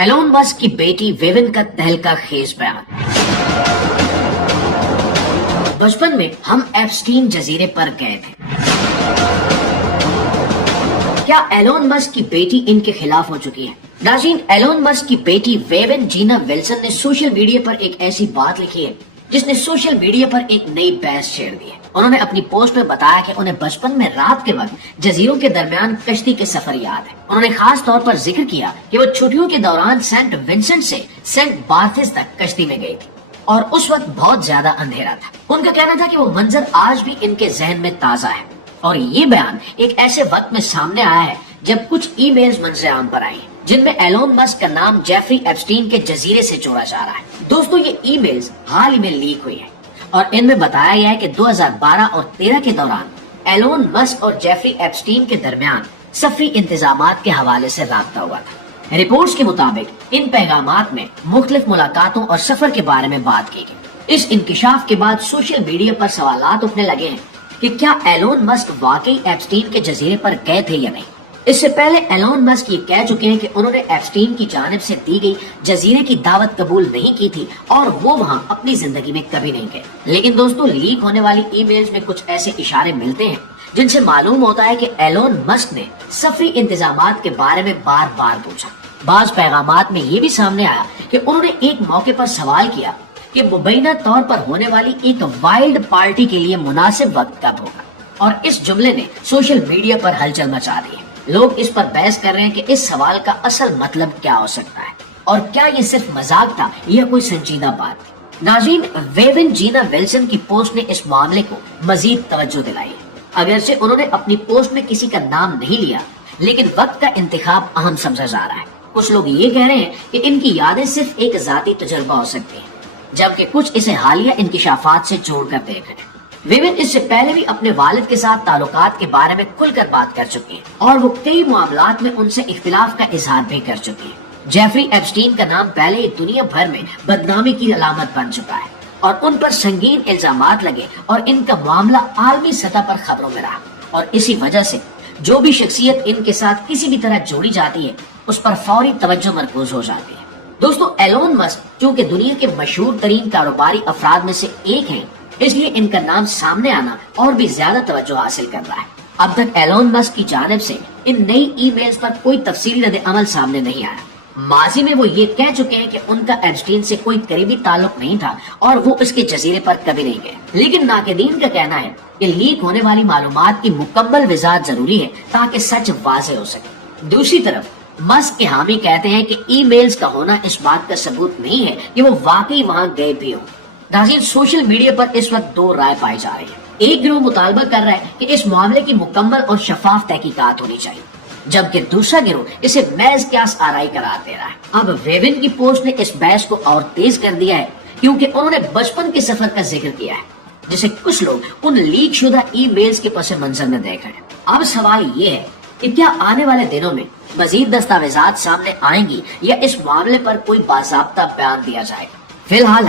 Elon Musk کی بیٹی ویون کا تہلکہ خیز بیان۔ بچپن میں ہم ایپسٹین جزیرے پر گئے تھے۔ کیا ایلون مسک کی بیٹی ان کے خلاف ہو چکی ہے؟ ناظرین، ایلون مسک کی بیٹی ویون جینا ویلسن نے سوشل میڈیا پر ایک ایسی بات لکھی ہے جس نے سوشل میڈیا پر ایک نئی بحث چھیڑ دی ہے۔ انہوں نے اپنی پوسٹ میں بتایا کہ انہیں بچپن میں رات کے وقت جزیروں کے درمیان کشتی کے سفر یاد ہے۔ انہوں نے خاص طور پر ذکر کیا کہ وہ چھٹیوں کے دوران سینٹ ونسنٹ سے سینٹ بارتھس تک کشتی میں گئی تھی اور اس وقت بہت زیادہ اندھیرا تھا۔ ان کا کہنا تھا کہ وہ منظر آج بھی ان کے ذہن میں تازہ ہے، اور یہ بیان ایک ایسے وقت میں سامنے آیا ہے جب کچھ ای میلز منظر عام پر آئی جن میں ایلون مسک کا نام جیفری ایپسٹین کے جزیرے سے جوڑا جا رہا ہے۔ دوستو، یہ ای میلز حال ہی میں لیک ہوئی ہیں اور ان میں بتایا گیا ہے کہ 2012 اور 13 کے دوران ایلون مسک اور جیفری ایپسٹین کے درمیان سفری انتظامات کے حوالے سے رابطہ ہوا تھا۔ رپورٹس کے مطابق ان پیغامات میں مختلف ملاقاتوں اور سفر کے بارے میں بات کی گئی۔ اس انکشاف کے بعد سوشل میڈیا پر سوالات اٹھنے لگے ہیں کہ کیا ایلون مسک واقعی ایپسٹین کے جزیرے پر گئے تھے یا نہیں۔ اس سے پہلے ایلون مسک یہ کہہ چکے ہیں کہ انہوں نے ایپسٹین کی جانب سے دی گئی جزیرے کی دعوت قبول نہیں کی تھی اور وہ وہاں اپنی زندگی میں کبھی نہیں گئے۔ لیکن دوستو، لیک ہونے والی ای میلز میں کچھ ایسے اشارے ملتے ہیں جن سے معلوم ہوتا ہے کہ ایلون مسک نے سفری انتظامات کے بارے میں بار بار پوچھا۔ بعض پیغامات میں یہ بھی سامنے آیا کہ انہوں نے ایک موقع پر سوال کیا کہ مبینہ طور پر ہونے والی ایک وائلڈ پارٹی کے لیے مناسب وقت کب ہوگا، اور اس جملے نے سوشل میڈیا پر ہلچل مچا دی ہے۔ لوگ اس پر بحث کر رہے ہیں کہ اس سوال کا اصل مطلب کیا ہو سکتا ہے اور کیا یہ صرف مذاق تھا یا کوئی سنجیدہ بات تھی۔ ناظرین، ویون جینا ویلسن کی پوسٹ نے اس معاملے کو مزید توجہ دلائی۔ اگرچہ انہوں نے اپنی پوسٹ میں کسی کا نام نہیں لیا، لیکن وقت کا انتخاب اہم سمجھا جا رہا ہے۔ کچھ لوگ یہ کہہ رہے ہیں کہ ان کی یادیں صرف ایک ذاتی تجربہ ہو سکتی ہیں، جبکہ کچھ اسے حالیہ انکشافات سے جوڑ کر دیکھ رہے ہیں۔ ویون اس سے پہلے بھی اپنے والد کے ساتھ تعلقات کے بارے میں کھل کر بات کر چکی ہیں اور وہ کئی معاملات میں ان سے اختلاف کا اظہار بھی کر چکی ہیں۔ جیفری ایپسٹین کا نام پہلے ہی دنیا بھر میں بدنامی کی علامت بن چکا ہے اور ان پر سنگین الزامات لگے اور ان کا معاملہ عالمی سطح پر خبروں میں رہا، اور اسی وجہ سے جو بھی شخصیت ان کے ساتھ کسی بھی طرح جوڑی جاتی ہے اس پر فوری توجہ مرکوز ہو جاتی ہے۔ دوستو، ایلون مسک چونکہ دنیا کے مشہور ترین کاروباری افراد میں سے ایک ہیں، اس لیے ان کا نام سامنے آنا اور بھی زیادہ توجہ حاصل کر رہا ہے۔ اب تک ایلون مسک کی جانب سے ان نئی ای میلز پر کوئی تفصیلی رد عمل سامنے نہیں آیا۔ ماضی میں وہ یہ کہہ چکے ہیں کہ ان کا ایپسٹین سے کوئی قریبی تعلق نہیں تھا اور وہ اس کے جزیرے پر کبھی نہیں گئے، لیکن ناقدین کا کہنا ہے کہ لیک ہونے والی معلومات کی مکمل وضاحت ضروری ہے تاکہ سچ واضح ہو سکے۔ دوسری طرف مسک کے حامی کہتے ہیں کہ ای میلز کا ہونا اس بات کا ثبوت نہیں ہے کہ وہ واقعی وہاں گئے بھی ہوں۔ ناظرین، سوشل میڈیا پر اس وقت دو رائے پائی جا رہی ہے۔ ایک گروہ مطالبہ کر رہا ہے کہ اس معاملے کی مکمل اور شفاف تحقیقات ہونی چاہیے، جبکہ دوسرا گروہ اسے محض قیاس آرائی قرار دے رہا ہے۔ اب ویون کی پوسٹ نے اس بحث کو اور تیز کر دیا ہے کیونکہ انہوں نے بچپن کے سفر کا ذکر کیا ہے جسے کچھ لوگ ان لیک شدہ ای میلز کے پس منظر میں دیکھ رہے ہیں۔ اب سوال یہ ہے کہ کیا آنے والے دنوں میں مزید دستاویزات سامنے آئیں گی یا اس معاملے پر کوئی باضابطہ بیان دیا جائے گا۔ فی الحال